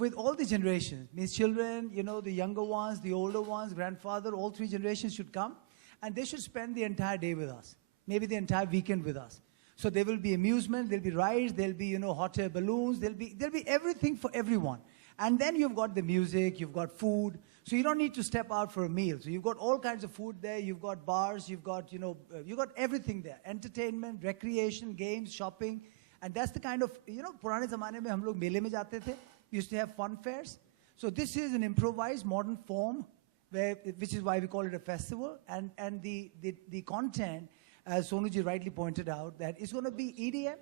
with all the generations, means children, you know, the younger ones, the older ones, grandfather, all three generations should come, and they should spend the entire day with us, maybe the entire weekend with us. So there will be amusement, there'll be rides, there'll be, you know, hot air balloons, there'll be everything for everyone. And then you've got the music, you've got food, so you don't need to step out for a meal. So you've got all kinds of food there, you've got bars, you've got, you know, you've got everything there. Entertainment, recreation, games, shopping. And that's the kind of, you know, पुराने ज़माने में हम लोग मेले में जाते थे. We used to have fun fairs. So this is an improvised modern form, which is why we call it a festival. And the content, as Sonuji rightly pointed out, that it's going to be EDM.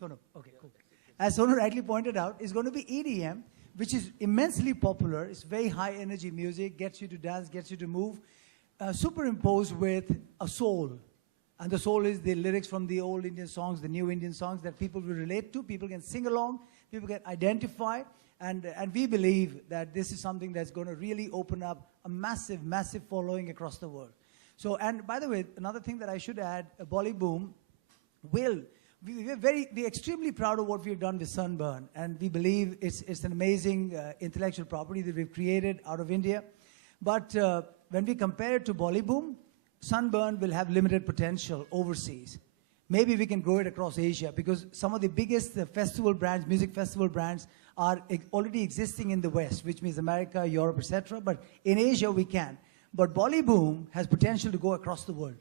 Sonu, okay, cool. As Sonu rightly pointed out, it's going to be EDM, which is immensely popular. It's very high energy music, gets you to dance, gets you to move, superimposed with a soul. And the soul is the lyrics from the old Indian songs, the new Indian songs that people will relate to, people can sing along, people can identify. And we believe that this is something that's going to really open up a massive, massive following across the world. So, and by the way, another thing that I should add, Bollyboom we're extremely proud of what we've done with Sunburn, and we believe it's an amazing intellectual property that we've created out of India. But when we compare it to Bollyboom, Sunburn will have limited potential overseas. Maybe we can grow it across Asia, because some of the biggest festival brands, music festival brands, are already existing in the West, which means America, Europe, etc. But in Asia, we can. But Bollyboom has potential to go across the world.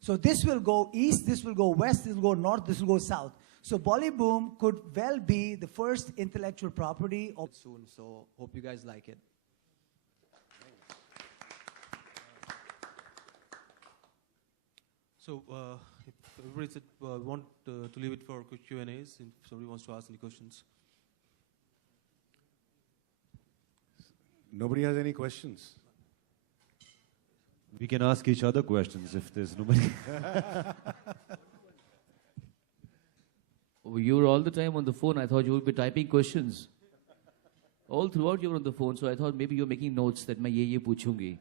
So this will go east, this will go west, this will go north, this will go south. So Bollyboom could well be the first intellectual property of soon. So hope you guys like it. So if everybody said we want to leave it for quick Q&As, if somebody wants to ask any questions. Nobody has any questions? We can ask each other questions if there's nobody. You were all the time on the phone. I thought you would be typing questions. All throughout you were on the phone, so I thought maybe you're making notes that मैं ये पूछूंगी.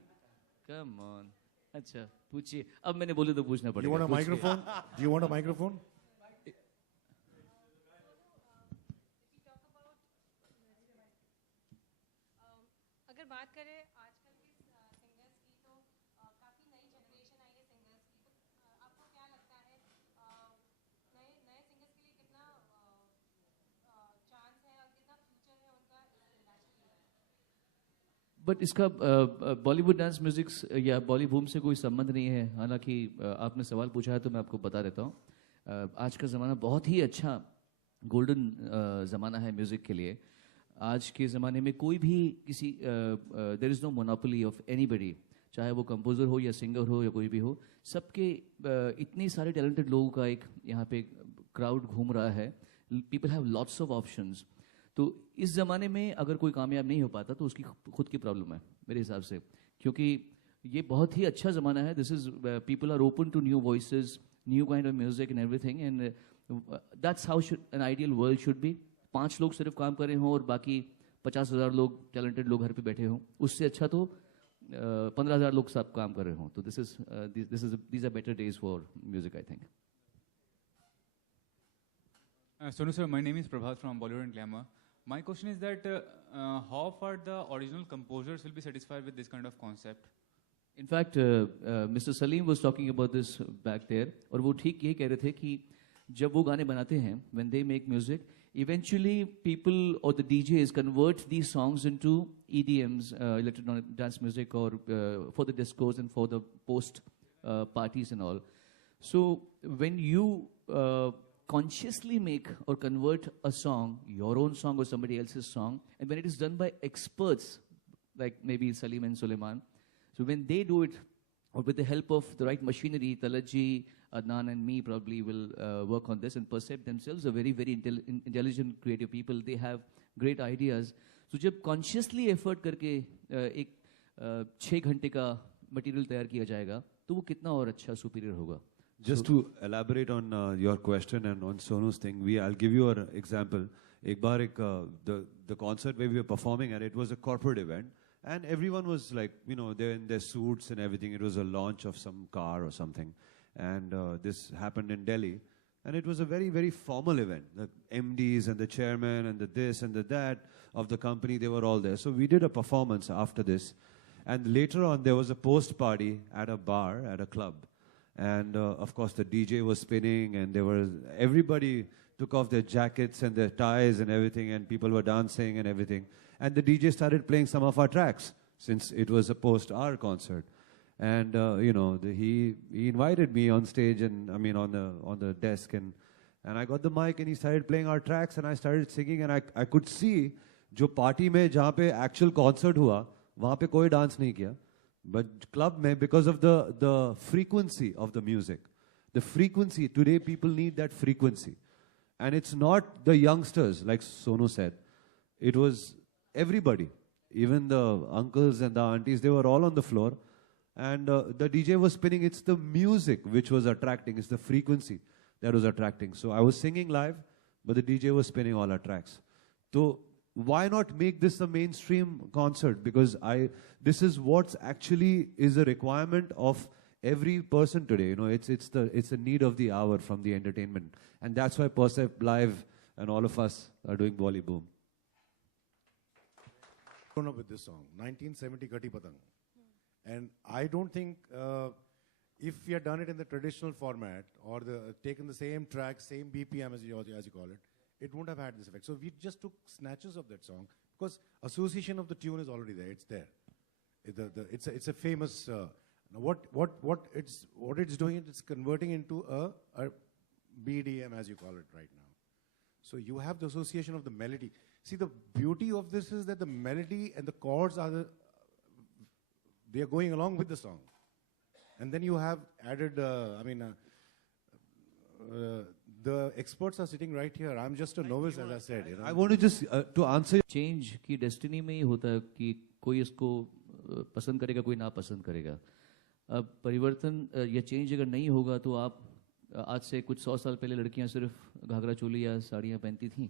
Come on. अच्छा, पूछिए. अब मैंने बोले तो पूछना पड़ेगा. You want a microphone? Do you want a microphone? अगर बात करें आजकल के सिंगर्स की, तो काफ़ी नई जनरेशन आई है सिंगर्स की, तो आपको क्या लगता है नए सिंगर्स के लिए कितना चांस है और कितना फ्यूचर है उनका इंडस्ट्री में? बट इसका बॉलीवुड डांस म्यूजिक या बॉलीवूम से कोई संबंध नहीं है. हालांकि आपने सवाल पूछा है तो मैं आपको बता देता हूँ. आज का ज़माना बहुत ही अच्छा गोल्डन ज़माना है म्यूज़िक के लिए. आज के ज़माने में कोई भी किसी there is no monopoly of anybody, चाहे वो कंपोज़र हो या सिंगर हो या कोई भी हो. सबके इतने सारे टैलेंटेड लोगों का एक यहाँ पे क्राउड घूम रहा है. People have lots of options. तो इस ज़माने में अगर कोई कामयाब नहीं हो पाता तो उसकी खुद की प्रॉब्लम है मेरे हिसाब से, क्योंकि ये बहुत ही अच्छा ज़माना है. This is people are open to new voices, new kind of music and everything, and that's how an ideal world should be. 5 लोग सिर्फ काम कर रहे हों और बाकी 50,000 लोग टैलेंटेड लोग घर पे बैठे हों, उससे अच्छा तो 15,000 लोग सब काम कर रहे हों. तो these are better days for music, I think. Sonu sir, my name is Prabhat from Bollywood and Glamour. My question is that how far the original composers will be satisfied with this kind of concept? In fact, Mr. Salim was talking about this back there, और वो ठीक ये कह रहे थे कि जब वो गाने बनाते हैं, when they make music, eventually people or the DJs convert these songs into EDMs, electronic dance music, or for the discos and for the post parties and all. So when you consciously make or convert a song, your own song or somebody else's song, and when it is done by experts like maybe Salim and Suleiman, so when they do it, or with the help of the right machinery, Talaji, Adnan and me probably will work on this, and Percept themselves are very, very intelligent, creative people. They have great ideas. So जब consciously effort करके एक 6 घंटे का material तैयार किया जाएगा, तो वो कितना और अच्छा superior होगा. Just to elaborate on your question and on Sonu's thing, I'll give you an example. एक बार the concert where we were performing at, it was a corporate event, and everyone was like, you know, they're in their suits and everything. It was a launch of some car or something, and this happened in Delhi. And it was a very, very formal event. The MDs and the chairman and the this and the that of the company, they were all there. So we did a performance after this. And later on, there was a post party at a bar, at a club. And of course, the DJ was spinning, and everybody took off their jackets and their ties and everything, and people were dancing and everything. And the DJ started playing some of our tracks, since it was a post-hour concert. And he invited me on stage, and I mean on the desk, and I got the mic, and he started playing our tracks, and I started singing, and I could see जो party में जहाँ पे actual concert हुआ, वहाँ पे कोई dance नहीं किया, but club में, because of the frequency of the music, the frequency today, people need that frequency, and it's not the youngsters like Sonu said, it was everybody, even the uncles and the aunties, they were all on the floor. And the DJ was spinning. It's the music which was attracting. It's the frequency that was attracting. So I was singing live, but the DJ was spinning all our tracks. So why not make this a mainstream concert? Because this is what's actually is a requirement of every person today. You know, it's a need of the hour from the entertainment, and that's why Percept Live and all of us are doing Bolly Boom. Grown up with this song, 1970 Kati Patang. And I don't think if we had done it in the traditional format or taken the same track, same BPM as you call it, it wouldn't have had this effect. So we just took snatches of that song because association of the tune is already there. It's there. It's a famous. What it's doing, it's converting into a BDM as you call it right now. So you have the association of the melody. See, the beauty of this is that the melody and the chords they are going along with the song. And then you have added, the experts are sitting right here. I'm just a novice, as I said. You know? I want to just, to answer. Change की destiny में ही होता है कि कोई इसको पसंद करेगा, कोई ना पसंद करेगा. अब परिवर्तन या चेंज अगर नहीं होगा तो आप आज से कुछ 100 साल पहले लड़कियां सिर्फ घाघरा चोली या साड़ियाँ पहनती थीं.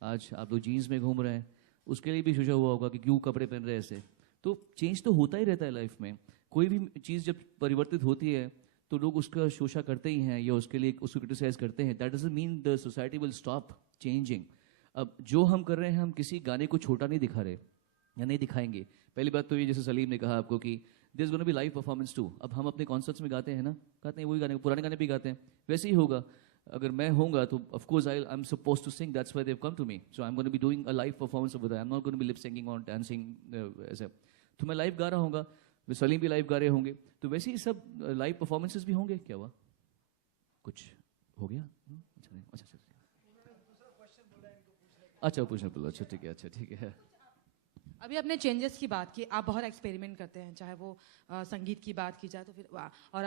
आज आप लोग जीन्स में घूम रहे हैं. उसके लिए भी सोचा हुआ होगा कि क्यों कपड़े पहन रहे हैं ऐसे. तो चेंज तो होता ही रहता है लाइफ में. कोई भी चीज़ जब परिवर्तित होती है तो लोग उसका शोषा करते ही हैं या उसके लिए उसको क्रिटिसाइज करते हैं. That doesn't mean the society will stop changing. अब जो हम कर रहे हैं, हम किसी गाने को छोटा नहीं दिखा रहे या नहीं दिखाएंगे. पहली बात तो ये, जैसे सलीम ने कहा आपको कि this gonna be live performance too. अब हम अपने कॉन्सर्ट्स में गाते हैं ना, गाते हैं वही गाने, पुराने गाने भी गाते हैं. वैसे ही होगा. अगर मैं होऊंगा तो of course I am supposed to sing. That's why they have come to me. So I am gonna be doing a live performance over there. I am not gonna be lip singing और dancing ऐसे. तो मैं live गा रहा हूँगा, सलीम भी live गा रहे होंगे. तो वैसे ही सब लाइव परफॉर्मेंसेस भी होंगे. क्या हुआ? कुछ हो गया? अच्छा पूछना बोलो. अच्छा ठीक है. अभी आपने चेंजेस की बात की. आप बहुत एक्सपेरिमेंट करते हैं, चाहे वो संगीत की बात की जाए तो फिर और